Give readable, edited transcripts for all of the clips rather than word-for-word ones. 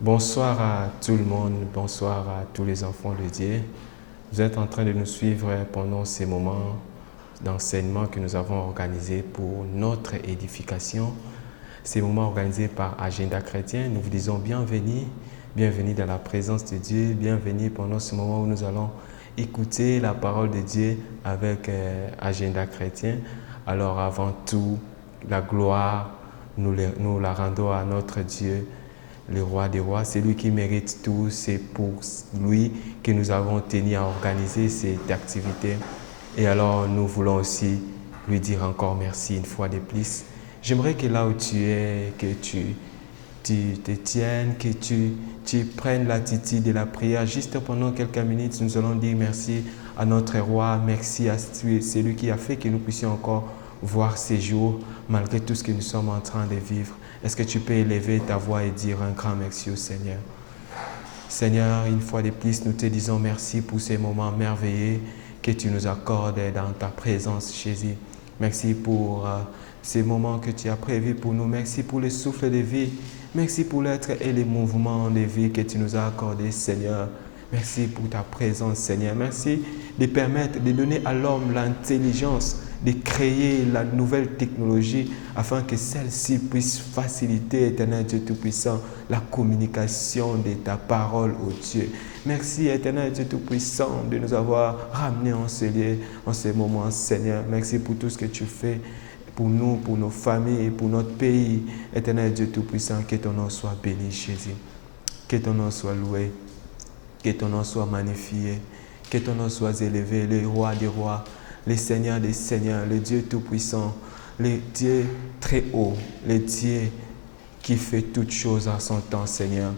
Bonsoir à tout le monde, bonsoir à tous les enfants de Dieu. Vous êtes en train de nous suivre pendant ces moments d'enseignement que nous avons organisés pour notre édification. Ces moments organisés par Agenda Chrétien, nous vous disons bienvenue, bienvenue dans la présence de Dieu, bienvenue pendant ce moment où nous allons écouter la parole de Dieu avec Agenda Chrétien. Alors avant tout, la gloire, nous la rendons à notre Dieu, le roi des rois. C'est lui qui mérite tout. C'est pour lui que nous avons tenu à organiser cette activité. Et alors, nous voulons aussi lui dire encore merci une fois de plus. J'aimerais que là où tu es, que tu te tiennes, que tu prennes l'attitude de la prière. Juste pendant quelques minutes, nous allons dire merci à notre roi, merci à celui qui a fait que nous puissions encore voir ces jours, malgré tout ce que nous sommes en train de vivre. Est-ce que tu peux élever ta voix et dire un grand merci au Seigneur? Seigneur, une fois de plus, nous te disons merci pour ces moments merveilleux que tu nous accordes dans ta présence, Jésus. Merci pour ces moments que tu as prévus pour nous. Merci pour le souffle de vie. Merci pour l'être et les mouvements de vie que tu nous as accordés, Seigneur. Merci pour ta présence, Seigneur. Merci de permettre, de donner à l'homme l'intelligence de créer la nouvelle technologie afin que celle-ci puisse faciliter, éternel Dieu Tout-Puissant, la communication de ta parole, ô Dieu. Merci, éternel Dieu Tout-Puissant, de nous avoir ramenés en ce lieu, en ce moment, Seigneur. Merci pour tout ce que tu fais pour nous, pour nos familles, pour notre pays. Éternel Dieu Tout-Puissant, que ton nom soit béni, Jésus. Que ton nom soit loué. Que ton nom soit magnifié. Que ton nom soit élevé, le roi des rois, le Seigneur des seigneurs, le Dieu Tout-Puissant, le Dieu très haut, le Dieu qui fait toutes choses en son temps, Seigneur.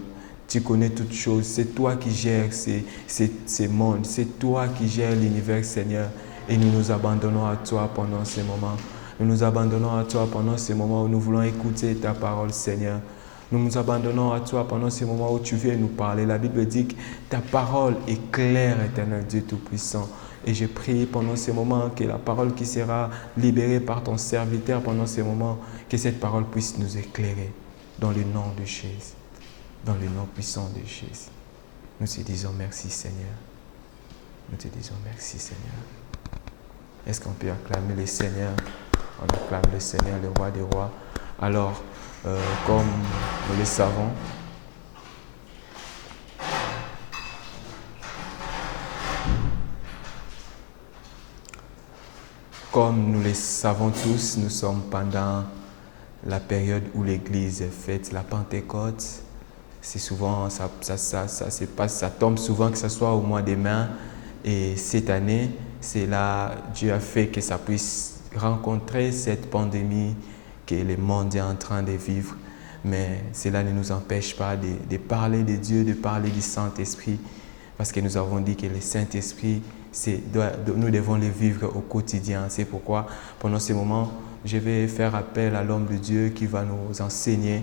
Tu connais toutes choses. C'est toi qui gères ces mondes. C'est toi qui gères l'univers, Seigneur. Et nous nous abandonnons à toi pendant ces moments. Nous nous abandonnons à toi pendant ces moments où nous voulons écouter ta parole, Seigneur. Nous nous abandonnons à toi pendant ces moments où tu viens nous parler. La Bible dit que ta parole est claire, éternel Dieu Tout-Puissant. Et je prie pendant ces moments que la parole qui sera libérée par ton serviteur pendant ces moments, que cette parole puisse nous éclairer dans le nom de Jésus, dans le nom puissant de Jésus. Nous te disons merci, Seigneur. Nous te disons merci, Seigneur. Est-ce qu'on peut acclamer le Seigneur? On acclame le Seigneur, le roi des rois. Alors, comme nous le savons, tous, nous sommes pendant la période où l'Église fête la Pentecôte. C'est souvent, ça se passe, ça tombe souvent que ce soit au mois de mai. Et cette année, c'est là, Dieu a fait que ça puisse rencontrer cette pandémie que le monde est en train de vivre. Mais cela ne nous empêche pas de parler de Dieu, de parler du Saint-Esprit, parce que nous avons dit que le Saint-Esprit, nous devons le vivre au quotidien. C'est pourquoi, pendant ce moment, je vais faire appel à l'homme de Dieu qui va nous enseigner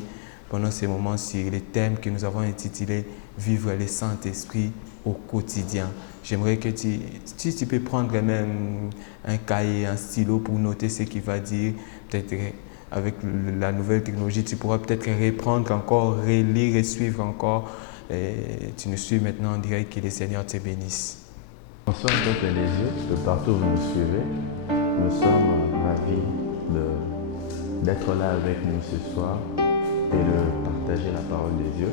pendant ces moments sur les thèmes que nous avons intitulés « Vivre le Saint-Esprit au quotidien ». J'aimerais que tu peux prendre même un cahier, un stylo pour noter ce qu'il va dire. Peut-être avec la nouvelle technologie, tu pourras peut-être reprendre encore, relire et suivre encore. Et tu nous suis maintenant en direct, que le Seigneur te bénisse. Bonsoir à toutes les yeux, de partout où vous nous suivez. Nous sommes ravis d'être là avec nous ce soir et de partager la parole de Dieu.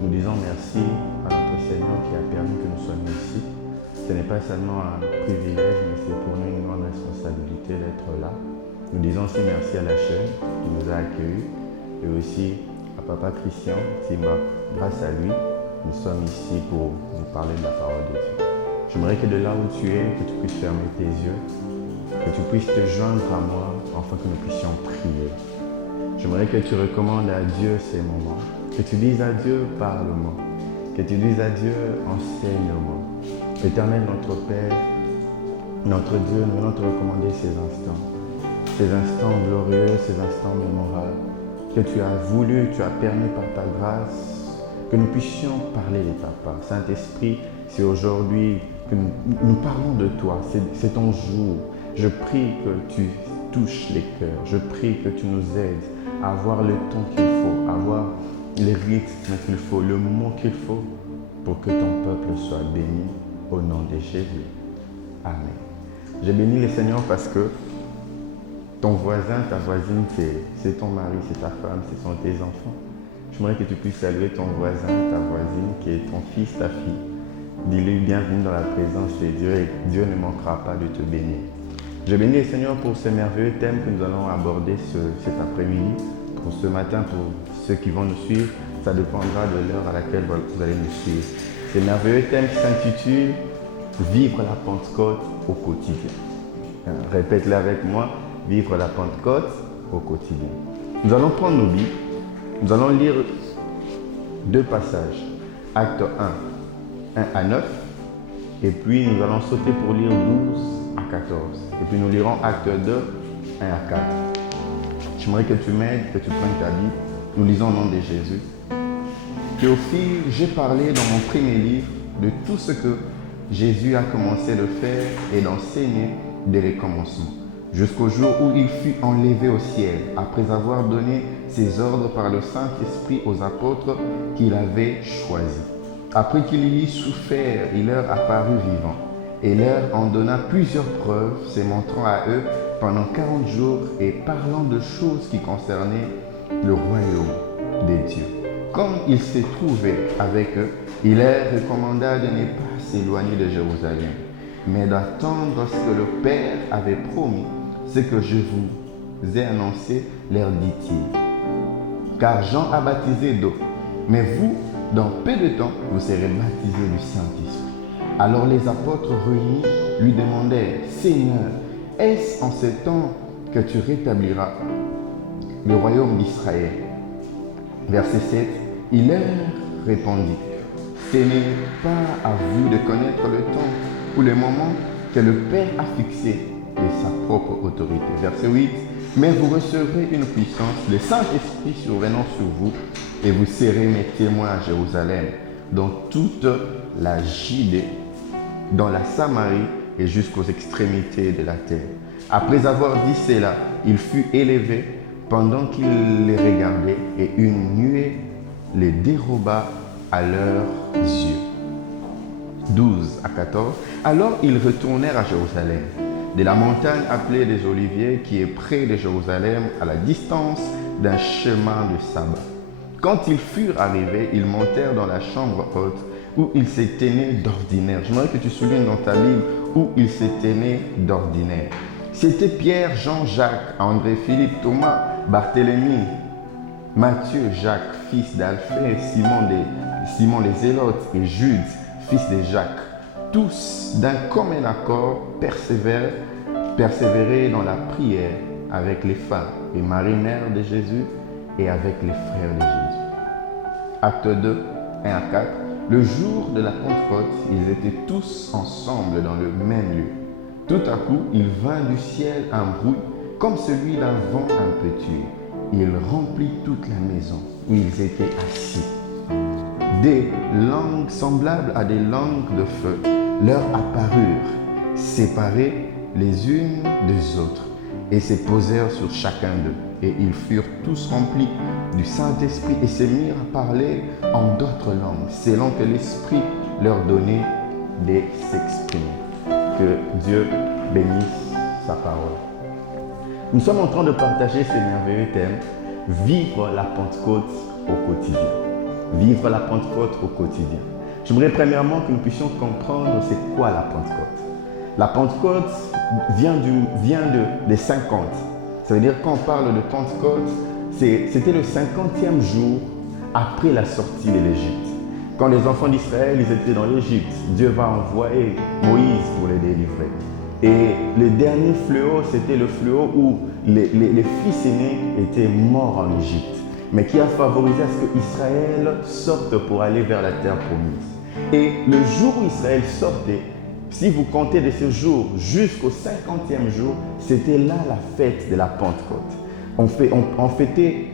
Nous disons merci à notre Seigneur qui a permis que nous soyons ici. Ce n'est pas seulement un privilège, mais c'est pour nous une grande responsabilité d'être là. Nous disons aussi merci à la chaîne qui nous a accueillis et aussi à Papa Christian qui, grâce à lui, nous sommes ici pour vous parler de la parole de Dieu. J'aimerais que de là où tu es, que tu puisses fermer tes yeux, que tu puisses te joindre à moi afin que nous puissions prier. J'aimerais que tu recommandes à Dieu ces moments, que tu dises à Dieu, parle-moi, que tu dises à Dieu, enseigne-moi. Éternel notre Père, notre Dieu, nous voulons te recommander ces instants glorieux, ces instants mémorables, que tu as voulu, tu as permis par ta grâce, que nous puissions parler de ta part. Saint-Esprit, c'est aujourd'hui que nous parlons de toi, c'est ton jour. Je prie que tu touches les cœurs, je prie que tu nous aides à avoir le temps qu'il faut, avoir les rites qu'il faut, le mot qu'il faut pour que ton peuple soit béni au nom de Jésus. Amen. Je bénis le Seigneur parce que ton voisin, ta voisine, c'est ton mari, c'est ta femme, ce sont tes enfants. J'aimerais que tu puisses saluer ton voisin, ta voisine, qui est ton fils, ta fille. Dis-lui bienvenue dans la présence de Dieu et Dieu ne manquera pas de te bénir. Je bénis le Seigneur pour ce merveilleux thème que nous allons aborder cet après-midi. Pour ce matin, pour ceux qui vont nous suivre, ça dépendra de l'heure à laquelle vous allez nous suivre. Ce merveilleux thème qui s'intitule « Vivre la Pentecôte au quotidien ». Répète-le avec moi, « Vivre la Pentecôte au quotidien ». Nous allons prendre nos Bibles, nous allons lire 2 passages, Acte 1, 1 à 9, et puis nous allons sauter pour lire 12 à 14. Et puis nous lirons Acte 2, 1 à 4. J'aimerais que tu m'aides, que tu prennes ta Bible. Nous lisons au nom de Jésus. Théophile, j'ai parlé dans mon premier livre de tout ce que Jésus a commencé de faire et d'enseigner dès le commencement, jusqu'au jour où il fut enlevé au ciel, après avoir donné ses ordres par le Saint-Esprit aux apôtres qu'il avait choisis. Après qu'il y eut souffert, il leur apparut vivant et leur en donna plusieurs preuves, se montrant à eux pendant 40 jours et parlant de choses qui concernaient le royaume des dieux. Comme il s'est trouvé avec eux, il leur recommanda de ne pas s'éloigner de Jérusalem, mais d'attendre ce que le Père avait promis, ce que je vous ai annoncé, leur dit-il. Car Jean a baptisé d'eau, mais vous, dans peu de temps, vous serez baptisés du Saint-Esprit. Alors les apôtres réunis lui demandèrent, Seigneur, est-ce en ce temps que tu rétabliras le royaume d'Israël? Verset 7, il leur répondit, ce n'est pas à vous de connaître le temps ou le moment que le Père a fixé de sa propre autorité. Verset 8, mais vous recevrez une puissance, le Saint-Esprit survenant sur vous, et vous serez mes témoins à Jérusalem, dans toute la Judée, dans la Samarie et jusqu'aux extrémités de la terre. Après avoir dit cela, il fut élevé pendant qu'il les regardait et une nuée les déroba à leurs yeux. 12 à 14. Alors ils retournèrent à Jérusalem, de la montagne appelée des Oliviers qui est près de Jérusalem à la distance d'un chemin de sabbat. Quand ils furent arrivés, ils montèrent dans la chambre haute où ils se tenaient d'ordinaire. J'aimerais que tu soulignes dans ta Bible où ils se tenaient d'ordinaire. C'était Pierre, Jean, Jacques, André, Philippe, Thomas, Barthélemy, Matthieu, Jacques, fils d'Alphée, Simon les Zélotes et Jude, fils de Jacques. Tous, d'un commun accord, persévéraient dans la prière avec les femmes et Marie, mère de Jésus, et avec les frères de Jésus. Acte 2, 1 à 4. Le jour de la Pentecôte, ils étaient tous ensemble dans le même lieu. Tout à coup, il vint du ciel un bruit, comme celui d'un vent impétueux. Il remplit toute la maison où ils étaient assis. Des langues semblables à des langues de feu leur apparurent, séparées les unes des autres, et se posèrent sur chacun d'eux. Et ils furent tous remplis du Saint-Esprit et se mirent à parler en d'autres langues, selon que l'Esprit leur donnait de s'exprimer. Que Dieu bénisse sa parole. Nous sommes en train de partager ces merveilleux thèmes. Vivre la Pentecôte au quotidien. Vivre la Pentecôte au quotidien. J'aimerais premièrement que nous puissions comprendre c'est quoi la Pentecôte. La Pentecôte vient des 50. Ça veut dire quand on parle de Pentecôte, c'était le 50e jour après la sortie de l'Égypte. Quand les enfants d'Israël ils étaient dans l'Égypte, Dieu va envoyer Moïse pour les délivrer. Et le dernier fléau, c'était le fléau où les fils aînés étaient morts en Égypte, mais qui a favorisé à ce qu'Israël sorte pour aller vers la terre promise. Et le jour où Israël sortait, si vous comptez de ce jour jusqu'au 50e jour, c'était là la fête de la Pentecôte. On fêtait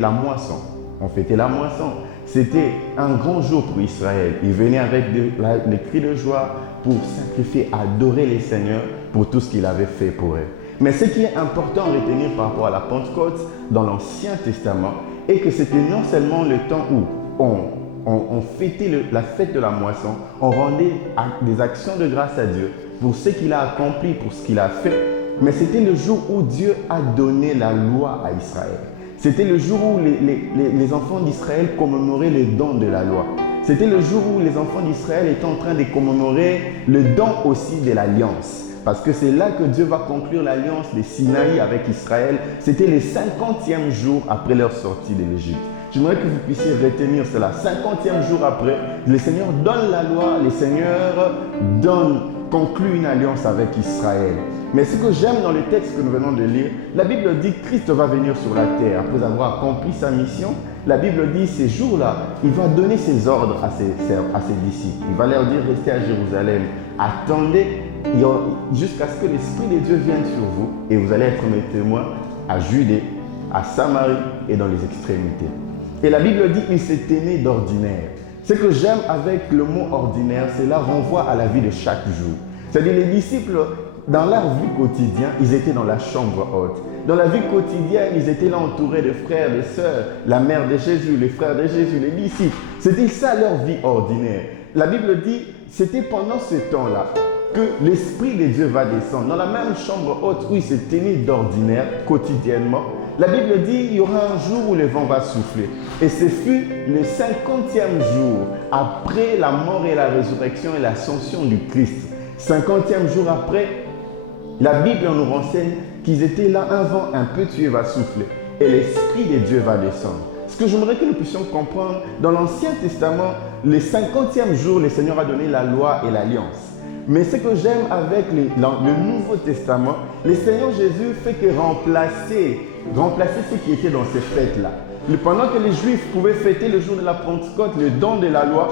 la moisson. On fêtait la moisson. C'était un grand jour pour Israël. Ils venaient avec des cris de joie pour sacrifier, adorer les Seigneurs pour tout ce qu'il avait fait pour eux. Mais ce qui est important à retenir par rapport à la Pentecôte dans l'Ancien Testament et que c'était non seulement le temps où on fêtait la fête de la moisson, on rendait des actions de grâce à Dieu pour ce qu'il a accompli, pour ce qu'il a fait, mais c'était le jour où Dieu a donné la loi à Israël. C'était le jour où les enfants d'Israël commémoraient le don de la loi. C'était le jour où les enfants d'Israël étaient en train de commémorer le don aussi de l'alliance. Parce que c'est là que Dieu va conclure l'alliance de Sinaï avec Israël. C'était le 50e jour après leur sortie de l'Égypte. J'aimerais que vous puissiez retenir cela. 50e jour après, le Seigneur donne la loi, le Seigneur conclut une alliance avec Israël. Mais ce que j'aime dans le texte que nous venons de lire, la Bible dit que Christ va venir sur la terre après avoir accompli sa mission. La Bible dit ces jours-là, il va donner ses ordres à ses disciples. Il va leur dire restez à Jérusalem, attendez jusqu'à ce que l'Esprit de Dieu vienne sur vous et vous allez être mes témoins à Judée, à Samarie et dans les extrémités. Et la Bible dit qu'il s'est aimé d'ordinaire. Ce que j'aime avec le mot ordinaire, cela renvoie à la vie de chaque jour. C'est-à-dire les disciples, dans leur vie quotidienne, ils étaient dans la chambre haute. Dans la vie quotidienne, ils étaient là entourés de frères, de sœurs, la mère de Jésus, les frères de Jésus, les disciples. C'était ça leur vie ordinaire. La Bible dit, c'était pendant ce temps-là que l'Esprit de Dieu va descendre. Dans la même chambre haute où il s'est tenu d'ordinaire, quotidiennement, la Bible dit il y aura un jour où le vent va souffler. Et ce fut le 50e jour après la mort et la résurrection et l'ascension du Christ. 50e jour après, la Bible nous renseigne qu'ils étaient là, un vent un peu tué va souffler et l'Esprit de Dieu va descendre. Ce que j'aimerais que nous puissions comprendre, dans l'Ancien Testament, le 50e jour, le Seigneur a donné la loi et l'alliance. Mais ce que j'aime avec le Nouveau Testament, le Seigneur Jésus fait que remplacer ce qui était dans ces fêtes-là. Pendant que les Juifs pouvaient fêter le jour de la Pentecôte, le don de la loi,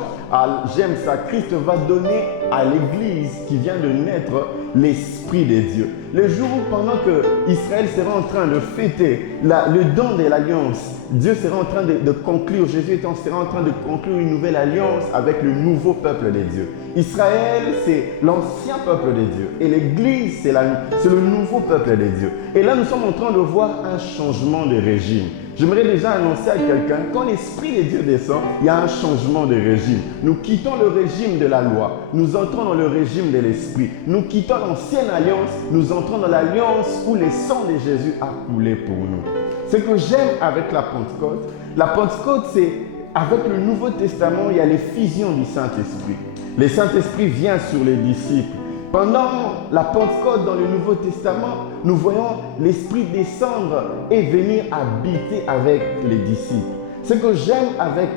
j'aime ça, Christ va donner à l'Église qui vient de naître l'Esprit de Dieu. Le jour où pendant que Israël sera en train de fêter le don de l'alliance, Dieu sera en train de conclure, Jésus sera en train de conclure une nouvelle alliance avec le nouveau peuple de Dieu. Israël, c'est l'ancien peuple de Dieu et l'Église, c'est le nouveau peuple de Dieu. Et là, nous sommes en train de voir un changement de régime. J'aimerais déjà annoncer à quelqu'un, quand l'Esprit de Dieu descend, il y a un changement de régime. Nous quittons le régime de la loi, nous entrons dans le régime de l'Esprit. Nous quittons l'ancienne alliance, nous entrons dans l'alliance où le sang de Jésus a coulé pour nous. Ce que j'aime avec la Pentecôte, c'est avec le Nouveau Testament, il y a l'effusion du Saint-Esprit. Le Saint-Esprit vient sur les disciples. Pendant la Pentecôte dans le Nouveau Testament, nous voyons l'Esprit descendre et venir habiter avec les disciples. Ce que j'aime avec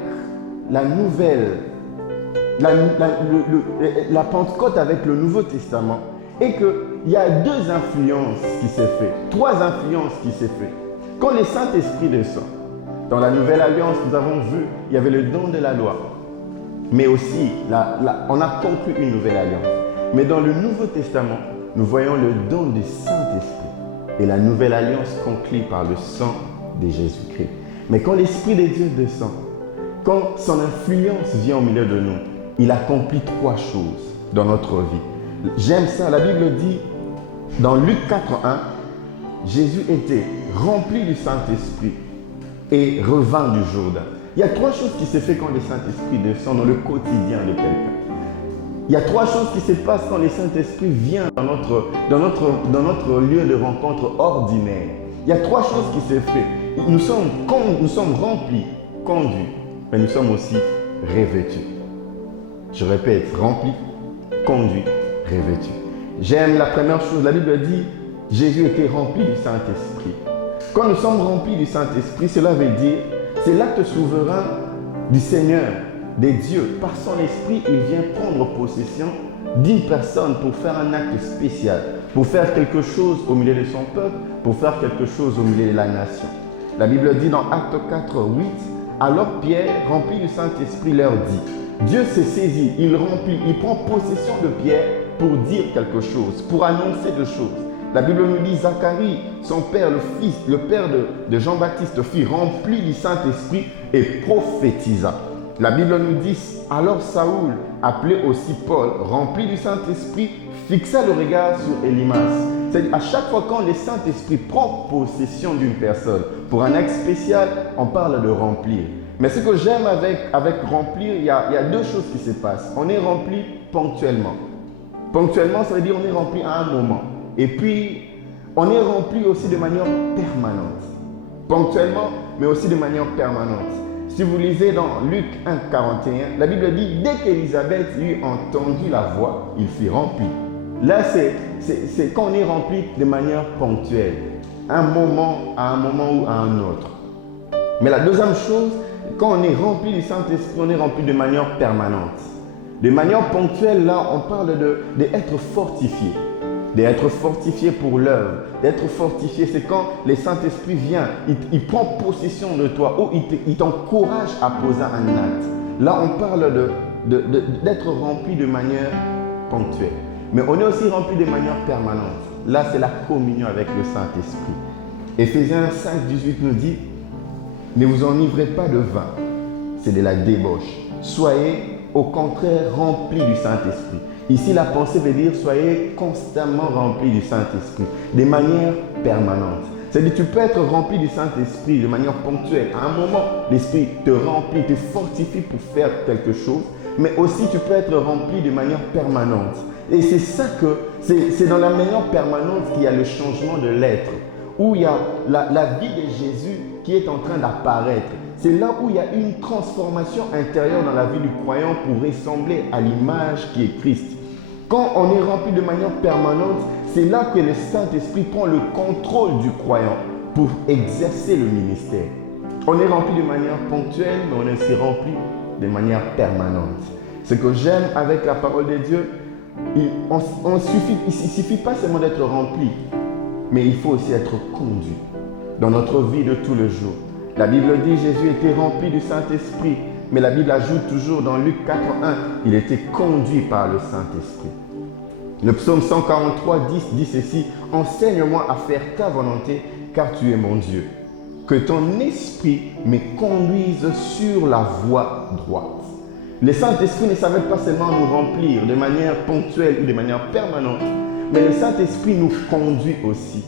la Pentecôte avec le Nouveau Testament est qu'il y a deux influences qui s'est fait, trois influences qui s'est fait. Quand le Saint-Esprit descend, dans la Nouvelle Alliance, nous avons vu, il y avait le don de la loi, mais aussi, on a conclu une nouvelle alliance. Mais dans le Nouveau Testament, nous voyons le don du Saint-Esprit et la nouvelle alliance conclue par le sang de Jésus-Christ. Mais quand l'Esprit de Dieu descend, quand son influence vient au milieu de nous, il accomplit trois choses dans notre vie. J'aime ça, la Bible dit, dans Luc 4:1, Jésus était rempli du Saint-Esprit et revint du Jourdain. Il y a trois choses qui se font quand le Saint-Esprit descend dans le quotidien de quelqu'un. Il y a trois choses qui se passent quand le Saint-Esprit vient dans notre lieu de rencontre ordinaire. Il y a trois choses qui se font. Nous sommes remplis, conduits, mais nous sommes aussi revêtus. Je répète, remplis, conduits, revêtus. J'aime la première chose, la Bible dit, Jésus était rempli du Saint-Esprit. Quand nous sommes remplis du Saint-Esprit, cela veut dire, c'est l'acte souverain du Seigneur, des dieux. Par son esprit, il vient prendre possession d'une personne pour faire un acte spécial, pour faire quelque chose au milieu de son peuple, pour faire quelque chose au milieu de la nation. La Bible dit dans Actes 4:8, alors Pierre, rempli du Saint-Esprit, leur dit, Dieu s'est saisi, il prend possession de Pierre pour dire quelque chose, pour annoncer des choses. La Bible nous dit, Zacharie, son père, le père de Jean-Baptiste, fut rempli du Saint-Esprit et prophétisa. La Bible nous dit, alors Saoul, appelé aussi Paul, rempli du Saint-Esprit, fixa le regard sur Élymas C'est-à-dire, à chaque fois quand le Saint-Esprit prend possession d'une personne, pour un acte spécial, on parle de remplir. Mais ce que j'aime avec remplir, il y a deux choses qui se passent. On est rempli ponctuellement. Ponctuellement, ça veut dire on est rempli à un moment. Et puis, on est rempli aussi de manière permanente. Ponctuellement, mais aussi de manière permanente. Si vous lisez dans Luc 1, 41, la Bible dit, dès qu'Élisabeth eut entendu la voix, il fut rempli. Là, c'est quand on est rempli de manière ponctuelle, un moment à un moment ou à un autre. Mais la deuxième chose, quand on est rempli du Saint-Esprit, on est rempli de manière permanente. De manière ponctuelle, là, on parle d'être fortifié. D'être fortifié pour l'œuvre. D'être fortifié, c'est quand le Saint-Esprit vient, il prend possession de toi ou il t'encourage à poser un acte. Là, on parle d'être rempli de manière ponctuelle. Mais on est aussi rempli de manière permanente. Là, c'est la communion avec le Saint-Esprit. Éphésiens 5, 18 nous dit, ne vous enivrez pas de vin, c'est de la débauche. Soyez au contraire remplis du Saint-Esprit. Ici, la pensée veut dire soyez constamment remplis du Saint-Esprit, de manière permanente. C'est-à-dire tu peux être rempli du Saint-Esprit de manière ponctuelle. À un moment, l'Esprit te remplit, te fortifie pour faire quelque chose, mais aussi tu peux être rempli de manière permanente. Et c'est ça que, c'est dans la manière permanente qu'il y a le changement de l'être, où il y a la vie de Jésus qui est en train d'apparaître. C'est là où il y a une transformation intérieure dans la vie du croyant pour ressembler à l'image qui est Christ. Quand on est rempli de manière permanente, c'est là que le Saint-Esprit prend le contrôle du croyant pour exercer le ministère. On est rempli de manière ponctuelle, mais on est aussi rempli de manière permanente. Ce que j'aime avec la parole de Dieu, il ne suffit pas seulement d'être rempli, mais il faut aussi être conduit dans notre vie de tous les jours. La Bible dit que Jésus était rempli du Saint-Esprit, mais la Bible ajoute toujours dans Luc 4, 1, il était conduit par le Saint-Esprit. Le psaume 143, 10 dit ceci, « Enseigne-moi à faire ta volonté, car tu es mon Dieu. Que ton esprit me conduise sur la voie droite. » Le Saint-Esprit ne savait pas seulement nous remplir de manière ponctuelle ou de manière permanente, mais le Saint-Esprit nous conduit aussi.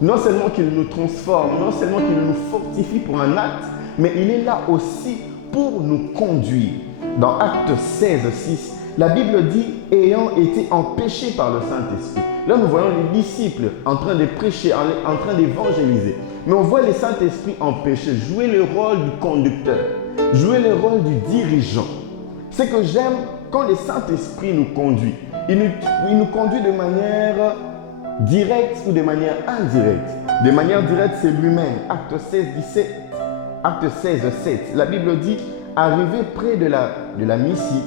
Non seulement qu'il nous transforme, non seulement qu'il nous fortifie pour un acte, mais il est là aussi pour nous conduire. Dans Actes 16, 6, la Bible dit « ayant été empêchés par le Saint-Esprit ». Là, nous voyons les disciples en train de prêcher, en train d'évangéliser. Mais on voit le Saint-Esprit empêché, jouer le rôle du conducteur, jouer le rôle du dirigeant. Ce que j'aime, quand le Saint-Esprit nous conduit, il nous conduit de manière directe ou de manière indirecte. De manière directe, c'est lui-même. Acte 16, 17, Acte 16, 7. La Bible dit, arrivé près de la Mysie,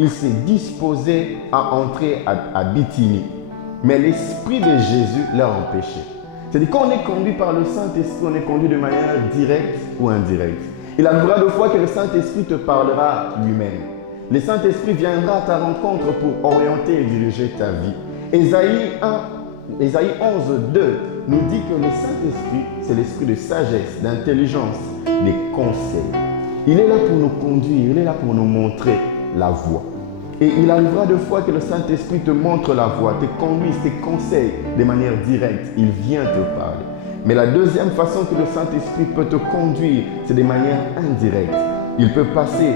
il s'est disposé à entrer à Bithynie. Mais l'Esprit de Jésus l'a empêché. C'est-à-dire, quand on est conduit par le Saint-Esprit, on est conduit de manière directe ou indirecte. Il arrivera de fois que le Saint-Esprit te parlera lui-même. Le Saint-Esprit viendra à ta rencontre pour orienter et diriger ta vie. Ésaïe 11, 2 nous dit que le Saint-Esprit, c'est l'esprit de sagesse, d'intelligence, de conseil. Il est là pour nous conduire, il est là pour nous montrer la voie. Et il arrivera de fois que le Saint-Esprit te montre la voie, te conduise, te conseille de manière directe. Il vient te parler. Mais la deuxième façon que le Saint-Esprit peut te conduire, c'est de manière indirecte. Il peut passer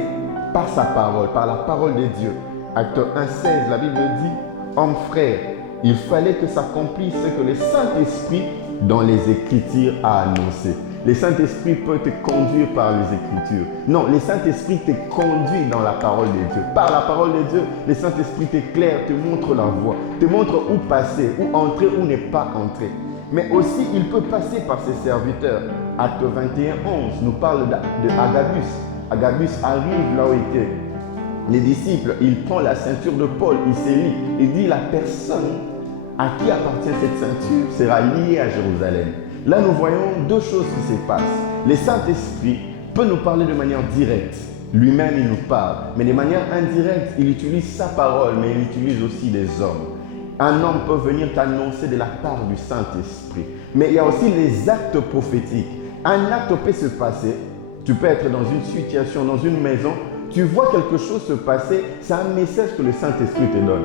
par sa parole, par la parole de Dieu. Acte 1, 16, la Bible dit, « Homme frère, il fallait que s'accomplisse ce que le Saint-Esprit dans les Écritures a annoncé. » Le Saint-Esprit peut te conduire par les Écritures. Non, le Saint-Esprit te conduit dans la parole de Dieu. Par la parole de Dieu, le Saint-Esprit t'éclaire, te montre la voie, te montre où passer, où entrer, où ne pas entrer. Mais aussi, il peut passer par ses serviteurs. Acte 21, 11 nous parle d'Agabus. Agabus arrive là où étaient les disciples. Il prend la ceinture de Paul, il se lie. Il dit, la personne à qui appartient cette ceinture sera liée à Jérusalem. Là, nous voyons deux choses qui se passent. Le Saint-Esprit peut nous parler de manière directe. Lui-même, il nous parle. Mais de manière indirecte, il utilise sa parole, mais il utilise aussi des hommes. Un homme peut venir t'annoncer de la part du Saint-Esprit. Mais il y a aussi les actes prophétiques. Un acte peut se passer. Tu peux être dans une situation, dans une maison. Tu vois quelque chose se passer. C'est un message que le Saint-Esprit te donne.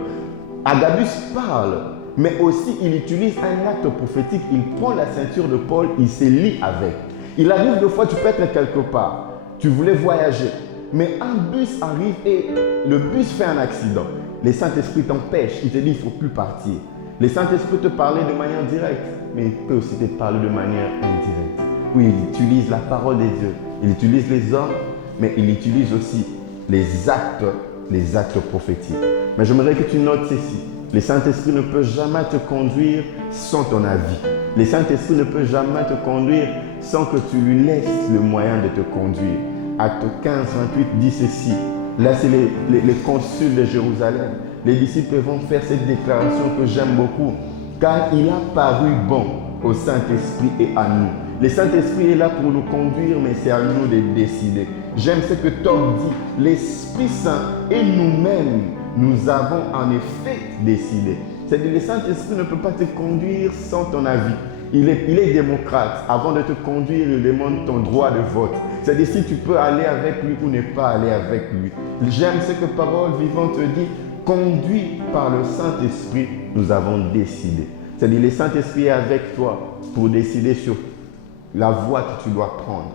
Agabus parle. mais aussi il utilise un acte prophétique. Il prend la ceinture de Paul, il se lie avec. Il arrive des fois, tu peux être quelque part, tu voulais voyager, mais un bus arrive et le bus fait un accident. Le Saint-Esprit t'empêche, il te dit il ne faut plus partir. Le Saint-Esprit te parlait de manière directe, mais il peut aussi te parler de manière indirecte. Oui, il utilise la parole de Dieu, il utilise les hommes, mais il utilise aussi les actes prophétiques. Mais j'aimerais que tu notes ceci. Le Saint-Esprit ne peut jamais te conduire sans ton avis. Le Saint-Esprit ne peut jamais te conduire sans que tu lui laisses le moyen de te conduire. Acte 15, 28 dit ceci. Là, c'est les consuls de Jérusalem. Les disciples vont faire cette déclaration que j'aime beaucoup. Car il a paru bon au Saint-Esprit et à nous. Le Saint-Esprit est là pour nous conduire, mais c'est à nous de décider. J'aime ce que Tom dit. L'Esprit Saint et nous-mêmes, nous avons en effet décidé. C'est-à-dire, le Saint-Esprit ne peut pas te conduire sans ton avis. Il est démocrate. Avant de te conduire, il demande ton droit de vote. C'est-à-dire si tu peux aller avec lui ou ne pas aller avec lui. J'aime ce que Parole Vivante dit. Conduit par le Saint-Esprit, nous avons décidé. C'est-à-dire le Saint-Esprit est avec toi pour décider sur la voie que tu dois prendre.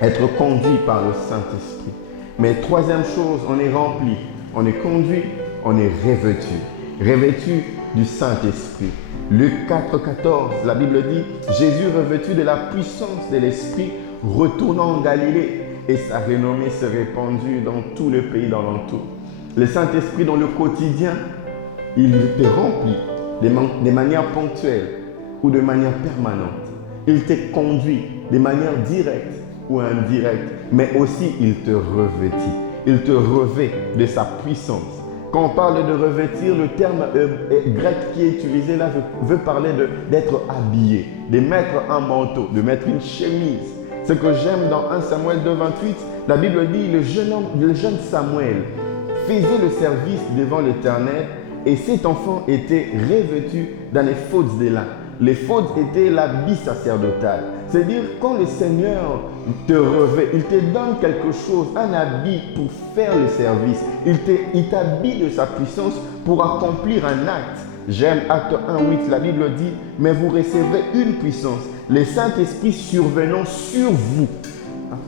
Être conduit par le Saint-Esprit. Mais troisième chose, on est rempli. On est conduit, on est revêtu. Revêtu du Saint-Esprit. Luc 4, 14, la Bible dit, Jésus revêtu de la puissance de l'Esprit, retournant en Galilée, et sa renommée s'est répandue dans tout le pays d'alentour. Le Saint-Esprit dans le quotidien, il te remplit de manière ponctuelle ou de manière permanente. Il te conduit de manière directe ou indirecte, mais aussi il te revêtit. Il te revêt de sa puissance. Quand on parle de revêtir, le terme grec qui est utilisé là veut parler d'être habillé, de mettre un manteau, de mettre une chemise. Ce que j'aime dans 1 Samuel 2, 28, la Bible dit le jeune Samuel faisait le service devant l'Éternel et cet enfant était revêtu d'un éphod de lin. L'éphod était l'habit sacerdotal. C'est-à-dire quand le Seigneur te revêt, il te donne quelque chose, un habit pour faire le service. Il t'habille de sa puissance pour accomplir un acte. J'aime Acte 1, 8, la Bible dit, mais vous recevrez une puissance, le Saint-Esprit survenant sur vous,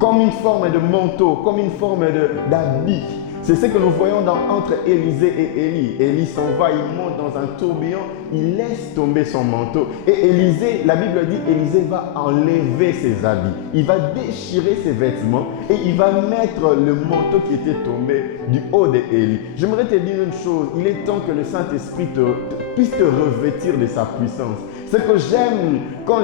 comme une forme de manteau, comme une forme d'habit. C'est ce que nous voyons entre Élisée et Élie. Élie s'en va, il monte dans un tourbillon, il laisse tomber son manteau. Et Élisée, la Bible dit, Élisée va enlever ses habits. Il va déchirer ses vêtements et il va mettre le manteau qui était tombé du haut d'Élie. J'aimerais te dire une chose, il est temps que le Saint-Esprit puisse te revêtir de sa puissance. Ce que j'aime, quand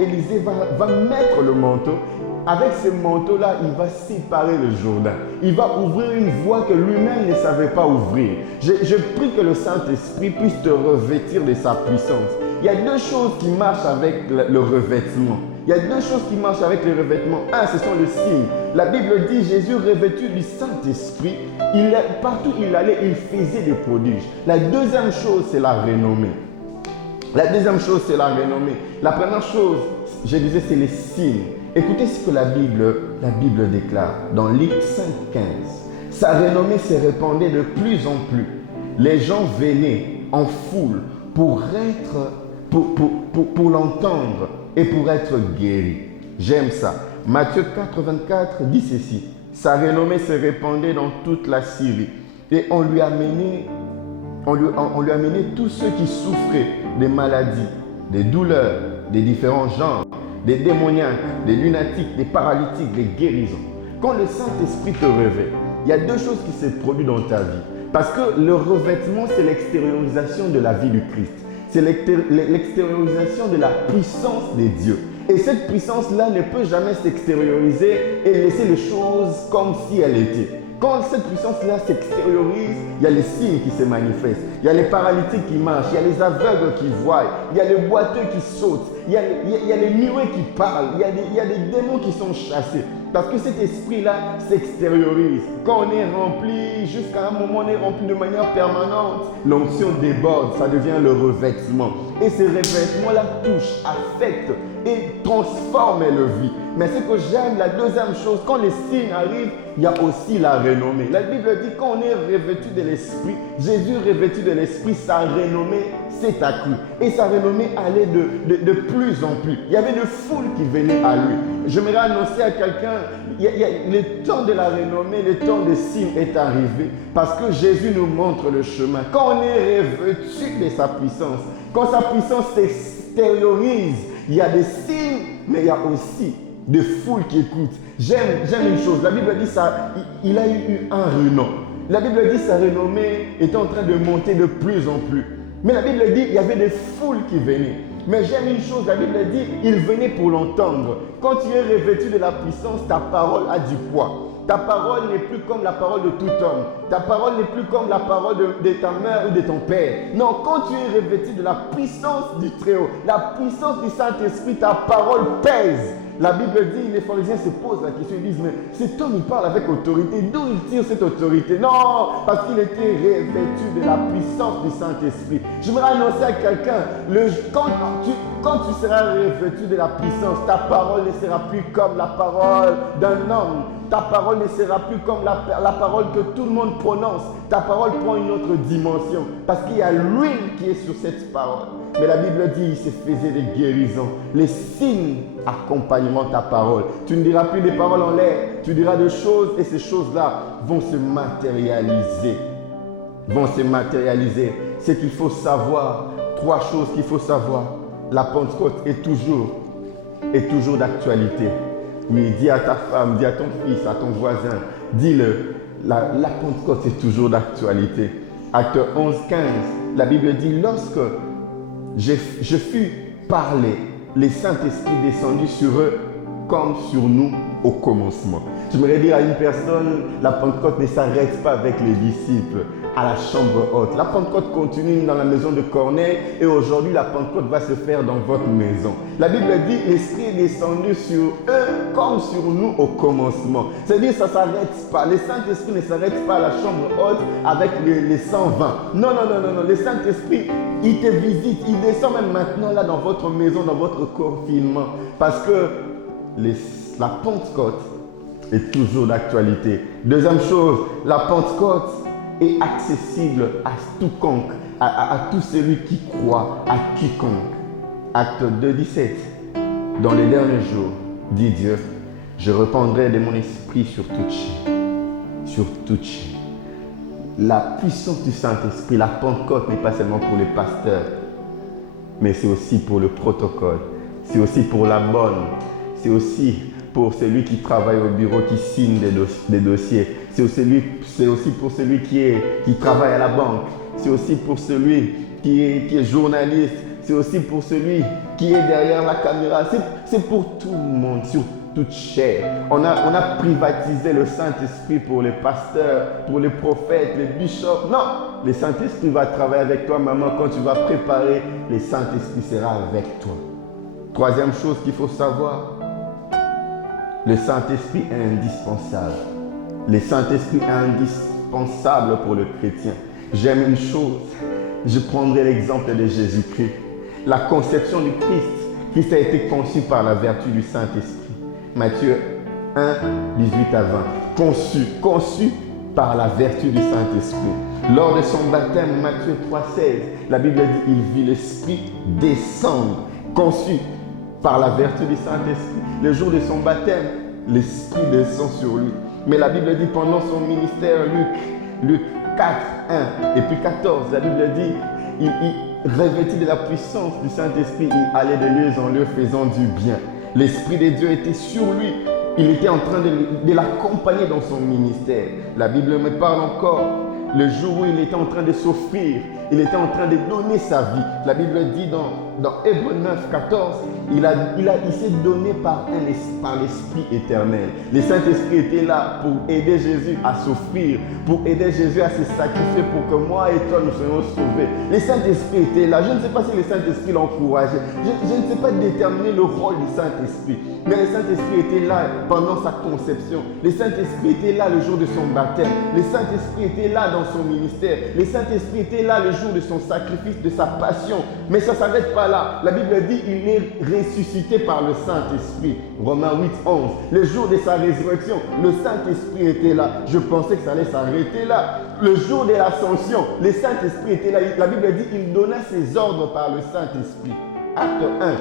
Élisée va mettre le manteau, avec ce manteau-là, il va séparer le Jourdain. Il va ouvrir une voie que lui-même ne savait pas ouvrir. Je prie que le Saint-Esprit puisse te revêtir de sa puissance. Il y a deux choses qui marchent avec le revêtement. Il y a deux choses qui marchent avec le revêtement. Un, ce sont les signes. La Bible dit, Jésus revêtu du Saint-Esprit, partout où il allait, il faisait des prodiges. La deuxième chose, c'est la renommée. La deuxième chose, c'est la renommée. La première chose, je disais, c'est les signes. Écoutez ce que la Bible déclare dans Luc 5, 15. Sa renommée se répandait de plus en plus. Les gens venaient en foule pour l'entendre et pour être guéris. J'aime ça. Matthieu 4, 24 dit ceci. Sa renommée se répandait dans toute la Syrie. Et on lui amenait tous ceux qui souffraient des maladies, des douleurs, des différents genres, des démoniaques, des lunatiques, des paralytiques, des guérisons. Quand le Saint-Esprit te revêt, il y a deux choses qui se produisent dans ta vie. Parce que le revêtement, c'est l'extériorisation de la vie du Christ. C'est l'extériorisation de la puissance de Dieu. Et cette puissance-là ne peut jamais s'extérioriser et laisser les choses comme si elles étaient. Quand cette puissance-là s'extériorise, il y a les signes qui se manifestent. Il y a les paralytiques qui marchent, il y a les aveugles qui voient, il y a les boiteux qui sautent, il y a les muets qui parlent, il y a des démons qui sont chassés. Parce que cet esprit-là s'extériorise. Quand on est rempli, jusqu'à un moment, on est rempli de manière permanente. L'onction déborde, ça devient le revêtement. Et ces revêtements la touchent, affectent et transforment leur vie. Mais ce que j'aime, la deuxième chose, quand les signes arrivent, il y a aussi la renommée. La Bible dit qu'on est revêtu de l'Esprit. Jésus revêtu de l'Esprit, sa renommée s'est accrue. Et sa renommée allait de plus en plus. Il y avait de foules qui venaient à lui. J'aimerais annoncer à quelqu'un, le temps de la renommée, le temps des signes est arrivé. Parce que Jésus nous montre le chemin. Quand on est revêtu de sa puissance, quand sa puissance s'extériorise, il y a des signes, mais il y a aussi des foules qui écoutent. J'aime une chose. La Bible dit ça, il a eu un renom. La Bible dit sa renommée est en train de monter de plus en plus. Mais la Bible dit il y avait des foules qui venaient. Mais j'aime une chose, la Bible dit il venait pour l'entendre. Quand tu es revêtu de la puissance, ta parole a du poids. Ta parole n'est plus comme la parole de tout homme. Ta parole n'est plus comme la parole de ta mère ou de ton père. Non, quand tu es revêtu de la puissance du Très-Haut, la puissance du Saint-Esprit, ta parole pèse. La Bible dit, les pharisiens se posent la question, ils disent, mais cet homme il parle avec autorité, d'où il tire cette autorité? Non, parce qu'il était revêtu de la puissance du Saint-Esprit. J'aimerais annoncer à quelqu'un, quand tu seras revêtu de la puissance, ta parole ne sera plus comme la parole d'un homme. Ta parole ne sera plus comme la parole que tout le monde prononce. Ta parole prend une autre dimension. Parce qu'il y a l'huile qui est sur cette parole. Mais la Bible dit, il se faisait des guérisons. Les signes accompagneront ta parole. Tu ne diras plus des paroles en l'air. Tu diras des choses et ces choses-là vont se matérialiser. Vont se matérialiser. C'est qu'il faut savoir. 3 choses qu'il faut savoir. La Pentecôte est toujours d'actualité. Oui, dis à ta femme, dis à ton fils, à ton voisin, dis-le, la Pentecôte est toujours d'actualité. Acte 11, 15, la Bible dit, lorsque je fus parlé, le Saint-Esprit descendu sur eux comme sur nous au commencement. J'aimerais dire à une personne, la Pentecôte ne s'arrête pas avec les disciples à la chambre haute. La Pentecôte continue dans la maison de Corneille et aujourd'hui la Pentecôte va se faire dans votre maison. La Bible dit, l'Esprit est descendu sur eux comme sur nous au commencement. C'est-à-dire ça ne s'arrête pas. Le Saint-Esprit ne s'arrête pas à la chambre haute avec les 120. Non. Le Saint-Esprit, il te visite, il descend même maintenant là dans votre maison, dans votre confinement. Parce que la Pentecôte est toujours d'actualité. Deuxième chose, la Pentecôte est accessible à quiconque, à tout celui qui croit, à quiconque. Acte 2, 17. Dans les derniers jours, dit Dieu, je répandrai de mon esprit sur toute chair. Sur toute chair. La puissance du Saint-Esprit, la Pentecôte n'est pas seulement pour les pasteurs, mais c'est aussi pour le protocole. C'est aussi pour la bonne. C'est aussi pour celui qui travaille au bureau, qui signe des dossiers. C'est aussi pour celui qui travaille à la banque. C'est aussi pour celui qui est journaliste. C'est aussi pour celui qui est derrière la caméra. C'est pour tout le monde, sur toute chair. On a privatisé le Saint-Esprit pour les pasteurs, pour les prophètes, les bishops. Non, le Saint-Esprit va travailler avec toi, maman. Quand tu vas préparer, le Saint-Esprit sera avec toi. Troisième chose qu'il faut savoir, le Saint-Esprit est indispensable. Le Saint-Esprit est indispensable pour le chrétien. J'aime une chose, je prendrai l'exemple de Jésus-Christ. La conception du Christ a été conçu par la vertu du Saint-Esprit. Matthieu 1, 18 à 20. Conçu par la vertu du Saint-Esprit. Lors de son baptême, Matthieu 3, 16, la Bible dit, il vit l'Esprit descendre. Conçu par la vertu du Saint-Esprit. Le jour de son baptême, l'Esprit descend sur lui. Mais la Bible dit pendant son ministère, Luc 4, 1 et puis 14, la Bible dit, il revêtu de la puissance du Saint-Esprit, il allait de lieu en lieu faisant du bien. L'Esprit de Dieu était sur lui. Il était en train de l'accompagner dans son ministère. La Bible me parle encore le jour où il était en train de s'offrir. Il était en train de donner sa vie. La Bible dit dans Hébreux 9, 14, il s'est donné par l'Esprit éternel. Le Saint-Esprit était là pour aider Jésus à souffrir, pour aider Jésus à se sacrifier pour que moi et toi nous soyons sauvés. Le Saint-Esprit était là. Je ne sais pas si le Saint-Esprit l'encourageait. Je ne sais pas déterminer le rôle du Saint-Esprit. Mais le Saint-Esprit était là pendant sa conception. Le Saint-Esprit était là le jour de son baptême. Le Saint-Esprit était là dans son ministère. Le Saint-Esprit était là le jour de son sacrifice, de sa passion. Mais ça ne s'arrête pas là. La Bible dit qu'il est ressuscité par le Saint-Esprit. Romains 8, 11. Le jour de sa résurrection, le Saint-Esprit était là. Je pensais que ça allait s'arrêter là. Le jour de l'ascension, le Saint-Esprit était là. La Bible dit qu'il donna ses ordres par le Saint-Esprit. Acte 1.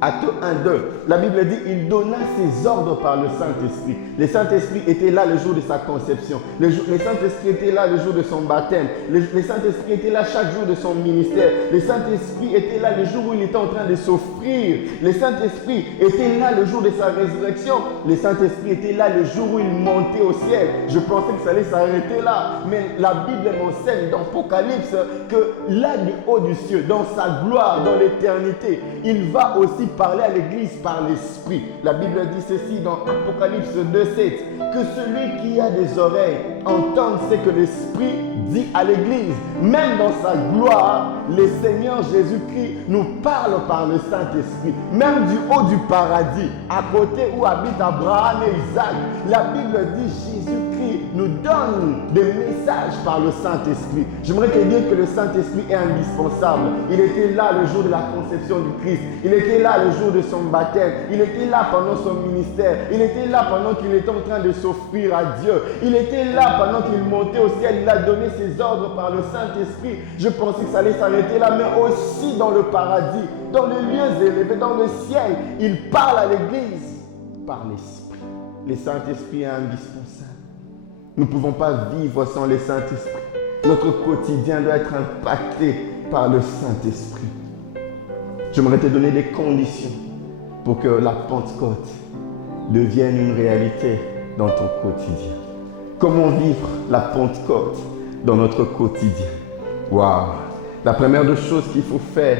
Acte 1, 2, la Bible dit qu'il donna ses ordres par le Saint-Esprit. Le Saint-Esprit était là le jour de sa conception. Le Saint-Esprit était là le jour de son baptême. Le Saint-Esprit était là chaque jour de son ministère. Le Saint-Esprit était là le jour où il était en train de s'offrir. Le Saint-Esprit était là le jour de sa résurrection. Le Saint-Esprit était là le jour où il montait au ciel. Je pensais que ça allait s'arrêter là. Mais la Bible m'enseigne dans l'Apocalypse que là du haut du ciel, dans sa gloire, dans l'éternité, il va aussi parler à l'église par l'Esprit. La Bible dit ceci dans Apocalypse 2:7, que celui qui a des oreilles entende ce que l'Esprit dit à l'église. Même dans sa gloire, le Seigneur Jésus-Christ nous parle par le Saint-Esprit. Même du haut du paradis, à côté où habitent Abraham et Isaac, la Bible dit Jésus-Christ nous donne des messages par le Saint-Esprit. J'aimerais te dire que le Saint-Esprit est indispensable. Il était là le jour de la conception du Christ. Il était là le jour de son baptême. Il était là pendant son ministère. Il était là pendant qu'il était en train de s'offrir à Dieu. Il était là pendant qu'il montait au ciel. Il a donné ses ordres par le Saint-Esprit. Je pensais que ça allait s'arrêter là, mais aussi dans le paradis, dans les lieux élevés, dans le ciel. Il parle à l'Église par l'Esprit. Le Saint-Esprit est indispensable. Nous ne pouvons pas vivre sans le Saint-Esprit. Notre quotidien doit être impacté par le Saint-Esprit. J'aimerais te donner des conditions pour que la Pentecôte devienne une réalité dans ton quotidien. Comment vivre la Pentecôte dans notre quotidien? Waouh! La première des choses qu'il faut faire,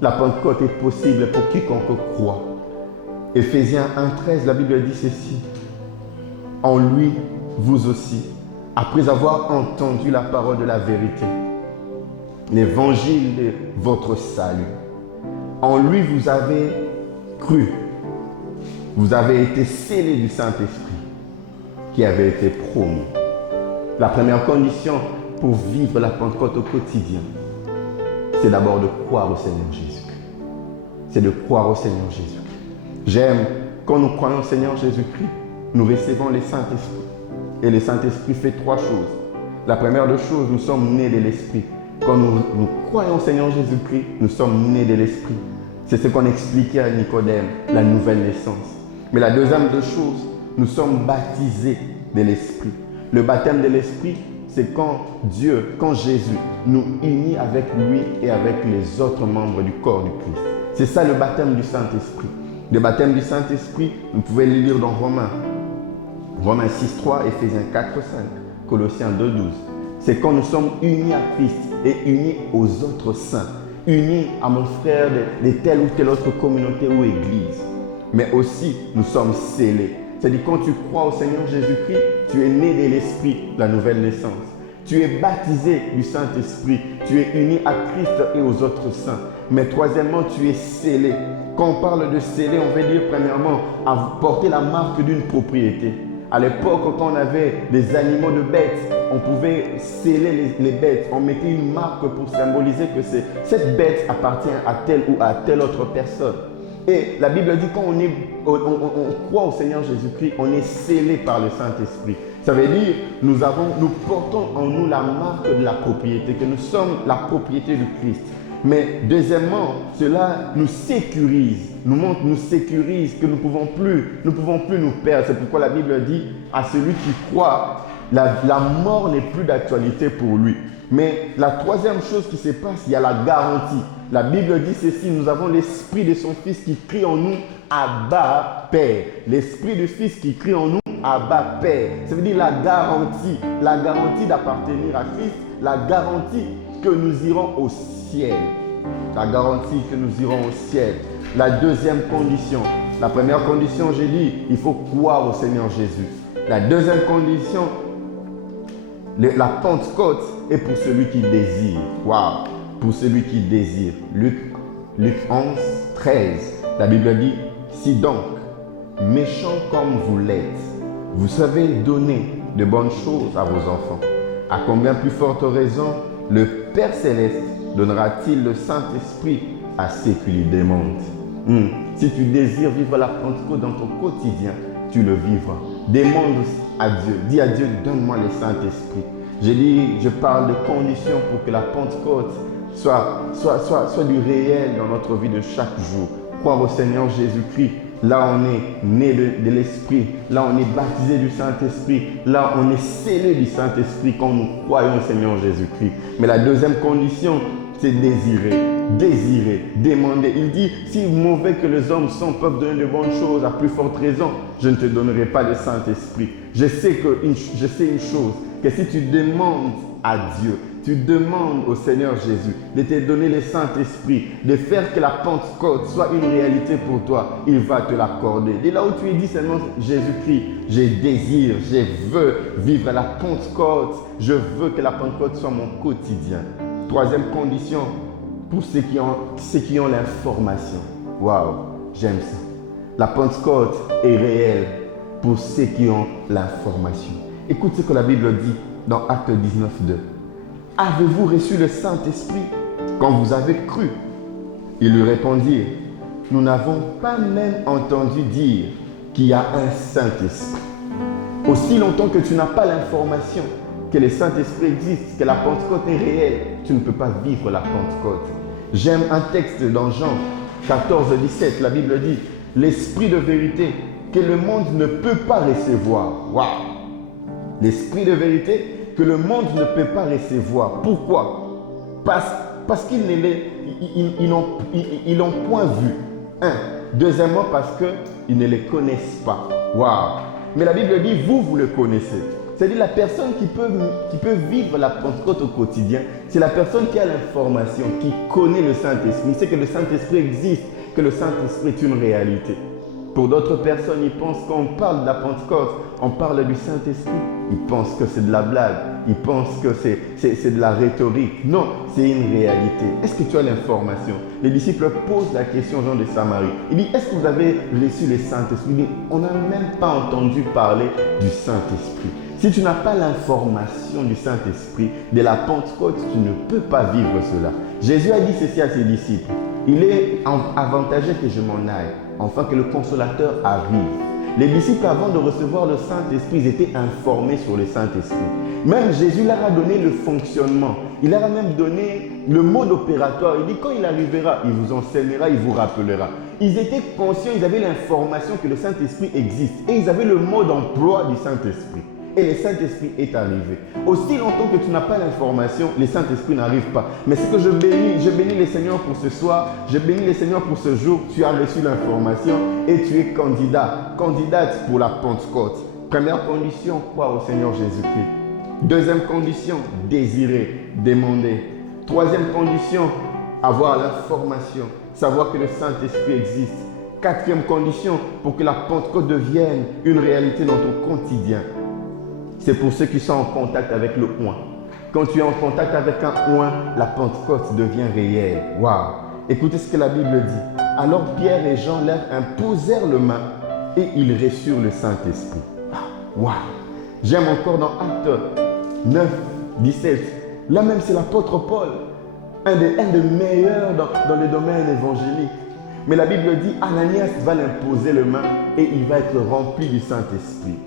la Pentecôte est possible pour quiconque croit. Éphésiens 1:13, la Bible dit ceci. En lui, vous aussi, après avoir entendu la parole de la vérité, l'évangile de votre salut. En lui, vous avez cru. Vous avez été scellés du Saint-Esprit qui avait été promis. La première condition pour vivre la Pentecôte au quotidien, c'est d'abord de croire au Seigneur Jésus-Christ. C'est de croire au Seigneur Jésus-Christ. J'aime quand nous croyons au Seigneur Jésus-Christ, nous recevons le Saint-Esprit. Et le Saint-Esprit fait trois choses. La première des choses, nous sommes nés de l'Esprit. Quand nous croyons au Seigneur Jésus-Christ, nous sommes nés de l'Esprit. C'est ce qu'on expliquait à Nicodème, la nouvelle naissance. Mais la deuxième des choses, nous sommes baptisés de l'Esprit. Le baptême de l'Esprit, c'est quand Dieu, quand Jésus nous unit avec lui et avec les autres membres du corps du Christ. C'est ça le baptême du Saint-Esprit. Le baptême du Saint-Esprit, vous pouvez le lire dans Romains 6:3, Éphésiens 4:5, Colossiens 2:12. C'est quand nous sommes unis à Christ et unis aux autres saints, unis à mon frère de telle ou telle autre communauté ou église. Mais aussi, nous sommes scellés. C'est-à-dire quand tu crois au Seigneur Jésus-Christ, tu es né de l'Esprit, la nouvelle naissance. Tu es baptisé du Saint-Esprit. Tu es uni à Christ et aux autres saints. Mais troisièmement, tu es scellé. Quand on parle de scellé, on veut dire premièrement à porter la marque d'une propriété. À l'époque, quand on avait des animaux de bêtes, on pouvait sceller les bêtes. On mettait une marque pour symboliser que cette bête appartient à telle ou à telle autre personne. Et la Bible dit quand on croit au Seigneur Jésus-Christ, on est scellé par le Saint-Esprit. Ça veut dire nous portons en nous la marque de la propriété, que nous sommes la propriété du Christ. Mais deuxièmement, cela nous sécurise, nous sécurise que nous ne pouvons plus nous perdre. C'est pourquoi la Bible dit à celui qui croit, la mort n'est plus d'actualité pour lui. Mais la troisième chose qui se passe, il y a la garantie. La Bible dit ceci, nous avons l'esprit de son Fils qui crie en nous, Abba, Père. L'esprit du Fils qui crie en nous, Abba, Père. Ça veut dire la garantie d'appartenir à Christ, la garantie que nous irons au ciel. la garantie que nous irons au ciel. La deuxième condition, la première condition, j'ai dit, il faut croire au Seigneur Jésus. La deuxième condition, la Pentecôte est pour celui qui désire. Waouh! Pour celui qui désire. Luc 11, 13. La Bible dit, si donc, méchants comme vous l'êtes, vous savez donner de bonnes choses à vos enfants, à combien plus forte raison le Père Céleste donnera-t-il le Saint-Esprit à ceux qui lui demandent. Si tu désires vivre la Pentecôte dans ton quotidien, tu le vivras. Demande à Dieu, dis à Dieu, donne-moi le Saint-Esprit. Je parle de conditions pour que la Pentecôte soit du réel dans notre vie de chaque jour. Croire au Seigneur Jésus-Christ. Là, on est né de l'Esprit. Là, on est baptisé du Saint-Esprit. Là, on est scellé du Saint-Esprit quand nous croyons au Seigneur Jésus-Christ. Mais la deuxième condition, c'est désirer, demander. Il dit, si mauvais que les hommes sont, peuvent donner de bonnes choses, à plus forte raison, je ne te donnerai pas le Saint-Esprit. Je sais une chose, que si tu demandes à Dieu, tu demandes au Seigneur Jésus de te donner le Saint-Esprit, de faire que la Pentecôte soit une réalité pour toi, il va te l'accorder. Dès là où tu es dit seulement Jésus-Christ, je désire, je veux vivre la Pentecôte, je veux que la Pentecôte soit mon quotidien. Troisième condition, pour ceux qui ont l'information. Waouh, j'aime ça. La Pentecôte est réelle pour ceux qui ont l'information. Écoute ce que la Bible dit dans Actes 19, 2. Avez-vous reçu le Saint-Esprit quand vous avez cru? Ils lui répondirent, nous n'avons pas même entendu dire qu'il y a un Saint-Esprit. Aussi longtemps que tu n'as pas l'information que le Saint-Esprit existe, que la Pentecôte est réelle, tu ne peux pas vivre la Pentecôte. J'aime un texte dans Jean 14, 17, la Bible dit, l'Esprit de vérité que le monde ne peut pas recevoir. Waouh! L'Esprit de vérité que le monde ne peut pas recevoir. Pourquoi? Parce qu'ils n'ont point vu. Deuxièmement, parce qu'ils ne les connaissent pas. Waouh! Mais la Bible dit, vous le connaissez. C'est-à-dire la personne qui peut vivre la Pentecôte au quotidien, c'est la personne qui a l'information, qui connaît le Saint-Esprit, c'est que le Saint-Esprit existe, que le Saint-Esprit est une réalité. Pour d'autres personnes, ils pensent qu'on parle de la Pentecôte, on parle du Saint-Esprit. Ils pensent que c'est de la blague, ils pensent que c'est de la rhétorique. Non, c'est une réalité. Est-ce que tu as l'information? Les disciples posent la question aux gens de Samarie. Il dit, est-ce que vous avez reçu le Saint-Esprit? Il dit, on n'a même pas entendu parler du Saint-Esprit. Si tu n'as pas l'information du Saint-Esprit, de la Pentecôte, tu ne peux pas vivre cela. Jésus a dit ceci à ses disciples. Il est avantageux que je m'en aille, afin que le Consolateur arrive. Les disciples, avant de recevoir le Saint-Esprit, ils étaient informés sur le Saint-Esprit. Même Jésus leur a donné le fonctionnement. Il leur a même donné le mode opératoire. Il dit, quand il arrivera, il vous enseignera, il vous rappellera. Ils étaient conscients, ils avaient l'information que le Saint-Esprit existe. Et ils avaient le mode d'emploi du Saint-Esprit. Et le Saint-Esprit est arrivé. Aussi longtemps que tu n'as pas l'information, le Saint-Esprit n'arrive pas. Mais ce que je bénis le Seigneur pour ce soir, je bénis le Seigneur pour ce jour. Tu as reçu l'information et tu es candidate pour la Pentecôte. Première condition, croire au Seigneur Jésus-Christ. Deuxième condition, désirer, demander. Troisième condition, avoir l'information, savoir que le Saint-Esprit existe. Quatrième condition, pour que la Pentecôte devienne une réalité dans ton quotidien. C'est pour ceux qui sont en contact avec le oint. Quand tu es en contact avec un oint, la Pentecôte devient réelle. Waouh! Écoutez ce que la Bible dit. Alors Pierre et Jean leur imposèrent le main et ils reçurent le Saint-Esprit. Waouh! J'aime encore dans Actes 9, 17. Là même c'est l'apôtre Paul, un des meilleurs dans le domaine évangélique. Mais la Bible dit, Ananias va l'imposer le main et il va être rempli du Saint-Esprit.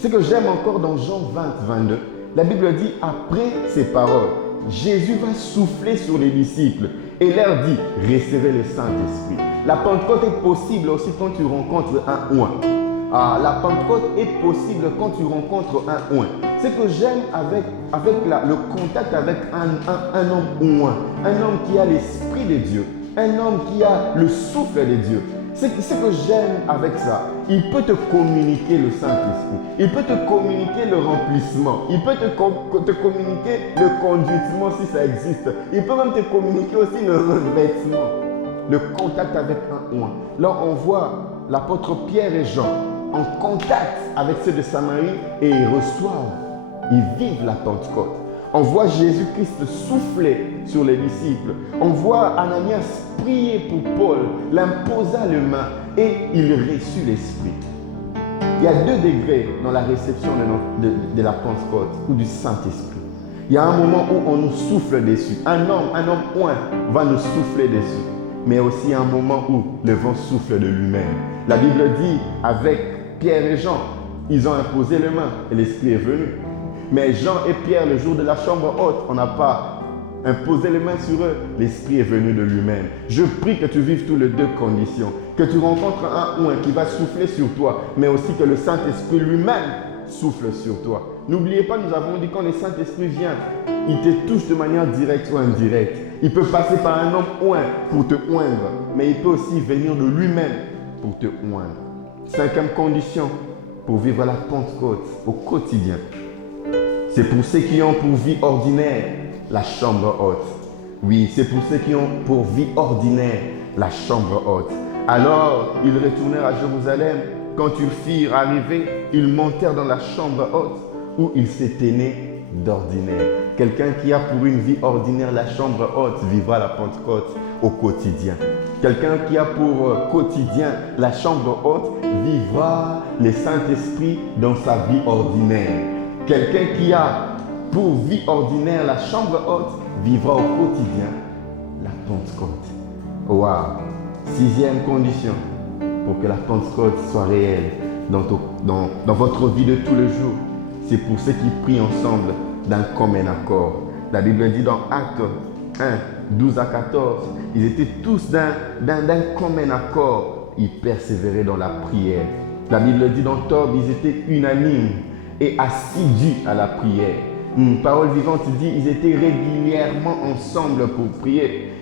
Ce que j'aime encore dans Jean 20, 22, la Bible dit, après ces paroles, Jésus va souffler sur les disciples et leur dit, recevez le Saint-Esprit. La Pentecôte est possible aussi quand tu rencontres un oint. La Pentecôte est possible quand tu rencontres un oint. Ce que j'aime avec le contact avec un homme oint, un homme qui a l'Esprit de Dieu, un homme qui a le souffle de Dieu, Ce que j'aime avec ça, il peut te communiquer le Saint-Esprit. Il peut te communiquer le remplissement. Il peut te communiquer le conduitement si ça existe. Il peut même te communiquer aussi le revêtement, le contact avec un oint. Là, on voit l'apôtre Pierre et Jean en contact avec ceux de Samarie et ils reçoivent, ils vivent la Pentecôte. On voit Jésus-Christ souffler sur les disciples. On voit Ananias prier pour Paul, l'imposa les mains et il reçut l'Esprit. Il y a 2 degrés dans la réception de la Pentecôte ou du Saint-Esprit. Il y a un moment où on nous souffle dessus. Un homme oint va nous souffler dessus. Mais aussi un moment où le vent souffle de lui-même. La Bible dit, avec Pierre et Jean, ils ont imposé les mains et l'Esprit est venu. Mais Jean et Pierre, le jour de la chambre haute, on n'a pas imposé les mains sur eux. L'Esprit est venu de lui-même. Je prie que tu vives toutes les 2 conditions. Que tu rencontres un oint qui va souffler sur toi, mais aussi que le Saint-Esprit lui-même souffle sur toi. N'oubliez pas, nous avons dit quand le Saint-Esprit vient, il te touche de manière directe ou indirecte. Il peut passer par un homme oint pour te oindre, mais il peut aussi venir de lui-même pour te oindre. 5e condition pour vivre la Pentecôte au quotidien. C'est pour ceux qui ont pour vie ordinaire la chambre haute. Oui, c'est pour ceux qui ont pour vie ordinaire la chambre haute. Alors, ils retournèrent à Jérusalem. Quand ils firent arriver, ils montèrent dans la chambre haute où ils s'éteignaient d'ordinaire. Quelqu'un qui a pour une vie ordinaire la chambre haute vivra la Pentecôte au quotidien. Quelqu'un qui a pour quotidien la chambre haute vivra le Saint-Esprit dans sa vie ordinaire. Quelqu'un qui a pour vie ordinaire la chambre haute vivra au quotidien la Pentecôte. Wow! 6e condition pour que la Pentecôte soit réelle dans votre vie de tous les jours. C'est pour ceux qui prient ensemble d'un commun accord. La Bible dit dans Actes 1, 12 à 14, ils étaient tous d'un commun accord. Ils persévéraient dans la prière. La Bible dit dans Tob, ils étaient unanimes et assidus à la prière. Parole vivante dit, ils étaient régulièrement ensemble pour prier.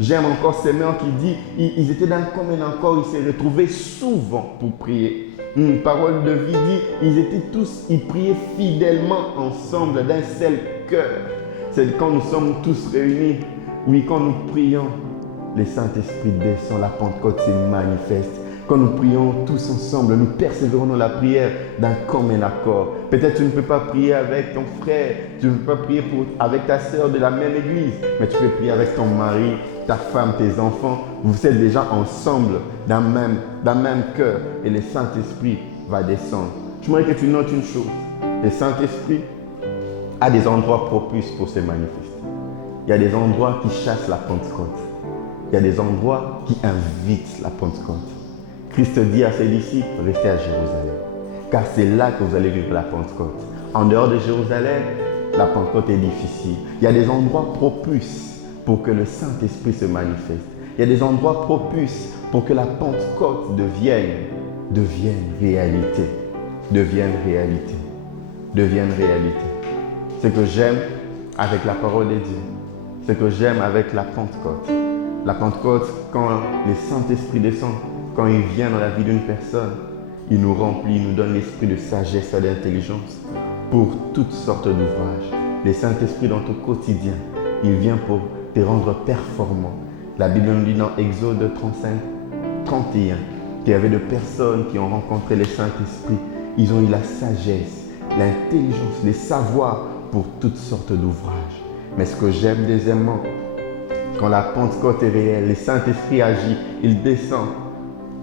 J'aime encore ces mots qui dit, ils étaient d'un commun accord, ils se retrouvaient souvent pour prier. Parole de vie dit, ils priaient fidèlement ensemble d'un seul cœur. C'est quand nous sommes tous réunis, oui, quand nous prions, le Saint-Esprit descend, la Pentecôte se manifeste. Quand nous prions tous ensemble, nous persévérons dans la prière d'un commun accord. Peut-être tu ne peux pas prier avec ton frère, tu ne peux pas prier avec ta sœur de la même église, mais tu peux prier avec ton mari, ta femme, tes enfants. Vous êtes déjà ensemble d'un même cœur et le Saint-Esprit va descendre. Je voudrais que tu notes une chose. Le Saint-Esprit a des endroits propices pour se manifester. Il y a des endroits qui chassent la Pentecôte. Il y a des endroits qui invitent la Pentecôte. Christ dit à ses disciples, restez à Jérusalem, car c'est là que vous allez vivre la Pentecôte. En dehors de Jérusalem, la Pentecôte est difficile. Il y a des endroits propices pour que le Saint-Esprit se manifeste. Il y a des endroits propices pour que la Pentecôte devienne réalité. Devienne réalité. Devienne réalité. Ce que j'aime avec la parole de Dieu, ce que j'aime avec la Pentecôte, quand le Saint-Esprit descend, quand il vient dans la vie d'une personne, il nous remplit, il nous donne l'esprit de sagesse et d'intelligence pour toutes sortes d'ouvrages. Le Saint-Esprit dans ton quotidien, il vient pour te rendre performant. La Bible nous dit dans Exode 35, 31 qu'il y avait de personnes qui ont rencontré le Saint-Esprit. Ils ont eu la sagesse, l'intelligence, les savoirs pour toutes sortes d'ouvrages. Mais ce que j'aime deuxièmement, quand la Pentecôte est réelle, le Saint-Esprit agit, il descend.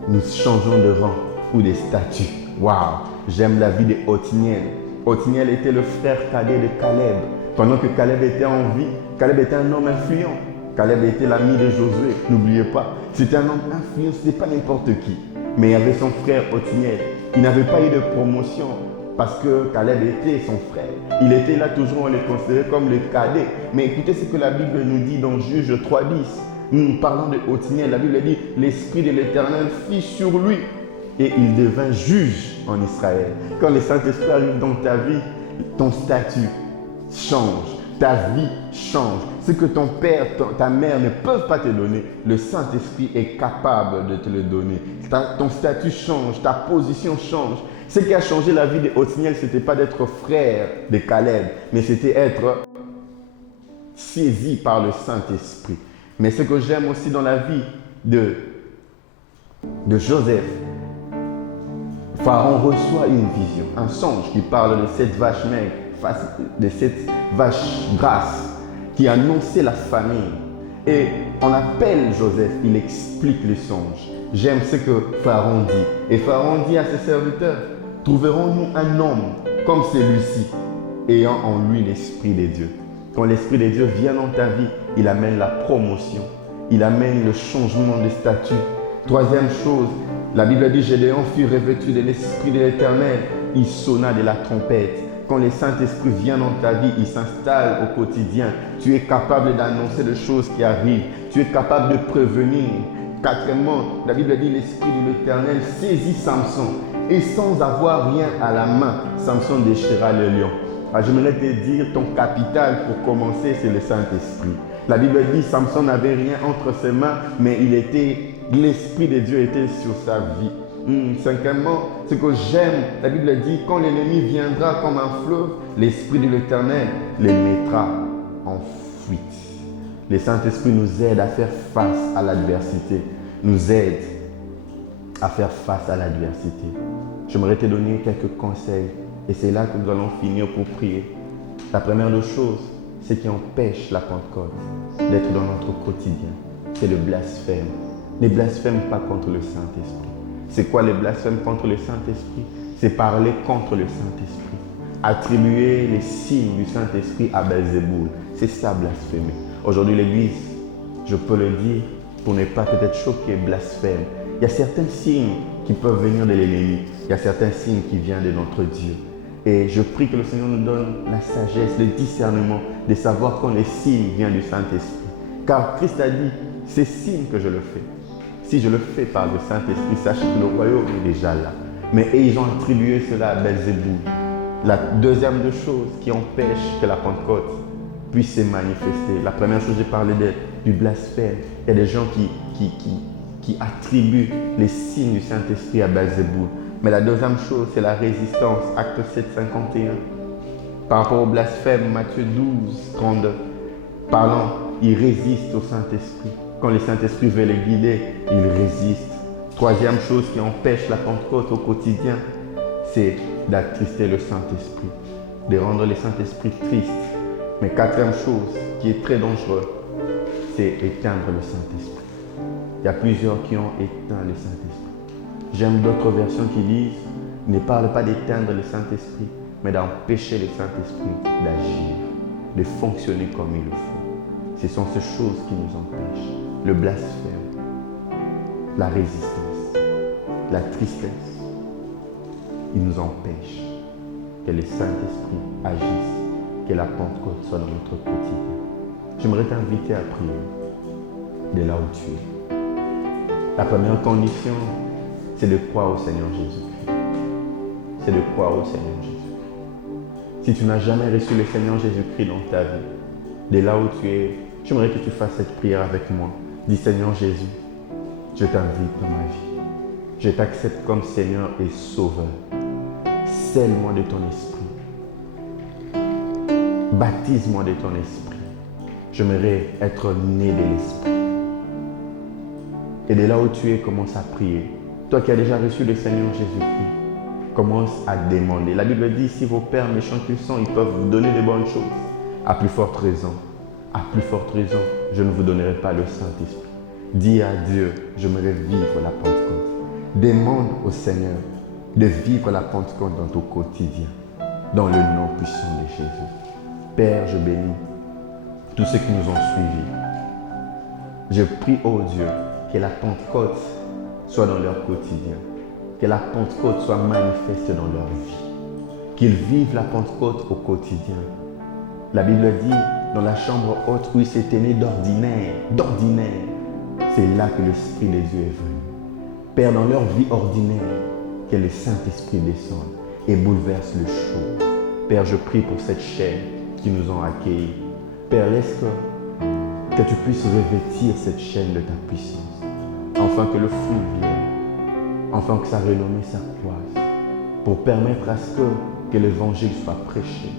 Nous changeons de rang ou de statut. Waouh! J'aime la vie de Othniel. Othniel était le frère cadet de Caleb. Pendant que Caleb était en vie, Caleb était un homme influent. Caleb était l'ami de Josué. N'oubliez pas, c'était un homme influent, ce n'était pas n'importe qui. Mais il y avait son frère Othniel. Il n'avait pas eu de promotion parce que Caleb était son frère. Il était là toujours, on le considérait comme le cadet. Mais écoutez ce que la Bible nous dit dans Juge 3:10. Parlant de Othniel, la Bible dit « L'Esprit de l'Éternel fit sur lui et il devint juge en Israël. » Quand le Saint-Esprit arrive dans ta vie, ton statut change. ta vie change. Ce que ton père, ta mère ne peuvent pas te donner, le Saint-Esprit est capable de te le donner. Ton statut change, ta position change. Ce qui a changé la vie de Othniel, ce n'était pas d'être frère de Caleb, mais c'était être saisi par le Saint-Esprit. Mais ce que j'aime aussi dans la vie de Joseph, Pharaon reçoit une vision, un songe qui parle de cette vache maigre, de cette vache grasse qui annonçait la famine. Et on appelle Joseph, il explique le songe. J'aime ce que Pharaon dit. Et Pharaon dit à ses serviteurs, trouverons-nous un homme comme celui-ci, ayant en lui l'Esprit de Dieu. Quand l'Esprit de Dieu vient dans ta vie, il amène la promotion, il amène le changement de statut. Troisième chose, la Bible dit, Gédéon fut revêtu de l'Esprit de l'Éternel, il sonna de la trompette. Quand le Saint-Esprit vient dans ta vie, il s'installe au quotidien. Tu es capable d'annoncer les choses qui arrivent. Tu es capable de prévenir. Quatrièmement, la Bible dit, l'Esprit de l'Éternel saisit Samson. Et sans avoir rien à la main, Samson déchira le lion. Alors, j'aimerais te dire, ton capital pour commencer, c'est le Saint-Esprit. La Bible dit, Samson n'avait rien entre ses mains, mais l'Esprit de Dieu était sur sa vie. Cinquièmement, ce que j'aime, la Bible dit, quand l'ennemi viendra comme un fleuve, l'Esprit de l'Éternel les mettra en fuite. Le Saint-Esprit nous aide à faire face à l'adversité, nous aide à faire face à l'adversité. J'aimerais te donner quelques conseils et c'est là que nous allons finir pour prier. La première des choses, ce qui empêche la Pentecôte d'être dans notre quotidien, c'est le blasphème. Ne blasphème pas contre le Saint-Esprit. C'est quoi le blasphème contre le Saint-Esprit? C'est parler contre le Saint-Esprit. Attribuer les signes du Saint-Esprit à Belzéboul. C'est ça blasphémer. Aujourd'hui l'Église, je peux le dire, pour ne pas peut-être choquer, blasphème. Il y a certains signes qui peuvent venir de l'ennemi. Il y a certains signes qui viennent de notre Dieu. Et je prie que le Seigneur nous donne la sagesse, le discernement de savoir quand les signes viennent du Saint-Esprit. Car Christ a dit, c'est signe que je le fais. Si je le fais par le Saint-Esprit, sachez que le royaume est déjà là. Mais ils ont attribué cela à Belzéboul. La deuxième des choses qui empêche que la Pentecôte puisse se manifester. La première chose, j'ai parlé du blasphème. Il y a des gens qui attribuent les signes du Saint-Esprit à Belzéboul. Mais la deuxième chose, c'est la résistance. Acte 7, 51. Par rapport au blasphème, Matthieu 12, 32. Parlant, il résiste au Saint-Esprit. Quand le Saint-Esprit veut les guider, il résiste. Troisième chose qui empêche la Pentecôte au quotidien, c'est d'attrister le Saint-Esprit, de rendre le Saint-Esprit triste. Mais quatrième chose qui est très dangereuse, c'est éteindre le Saint-Esprit. Il y a plusieurs qui ont éteint le Saint-Esprit. J'aime d'autres versions qui disent, ne parle pas d'éteindre le Saint-Esprit, mais d'empêcher le Saint-Esprit d'agir, de fonctionner comme il le faut. Ce sont ces choses qui nous empêchent. Le blasphème, la résistance, la tristesse, ils nous empêchent que le Saint-Esprit agisse, que la Pentecôte soit dans notre quotidien. J'aimerais t'inviter à prier de là où tu es. La première condition, c'est de croire au Seigneur Jésus-Christ. C'est de croire au Seigneur Jésus-Christ. Si tu n'as jamais reçu le Seigneur Jésus-Christ dans ta vie, de là où tu es, j'aimerais que tu fasses cette prière avec moi. Dis, Seigneur Jésus, je t'invite dans ma vie. Je t'accepte comme Seigneur et Sauveur. Scelle-moi de ton esprit. Baptise-moi de ton esprit. J'aimerais être né de l'esprit. Et de là où tu es, commence à prier. Toi qui as déjà reçu le Seigneur Jésus-Christ, commence à demander. La Bible dit, si vos pères méchants qu'ils sont, ils peuvent vous donner de bonnes choses. À plus forte raison, je ne vous donnerai pas le Saint-Esprit. Dis à Dieu, j'aimerais vivre la Pentecôte. Demande au Seigneur de vivre la Pentecôte dans ton quotidien, dans le nom puissant de Jésus. Père, je bénis tous ceux qui nous ont suivis. Je prie, ô Dieu, que la Pentecôte soit dans leur quotidien, que la Pentecôte soit manifeste dans leur vie, qu'ils vivent la Pentecôte au quotidien. La Bible dit, dans la chambre haute où il s'était né d'ordinaire, c'est là que l'Esprit de Dieu est venu. Père, dans leur vie ordinaire, que le Saint-Esprit descende et bouleverse le chaud. Père, je prie pour cette chaîne, qui nous ont accueillis. Père, laisse que tu puisses revêtir cette chaîne de ta puissance, afin que le fruit vienne, afin que sa renommée s'accroisse, pour permettre à ce que l'évangile soit prêché,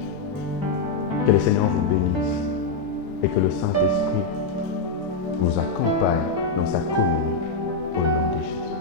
que le Seigneur vous bénisse et que le Saint-Esprit vous accompagne dans sa communion au nom de Jésus.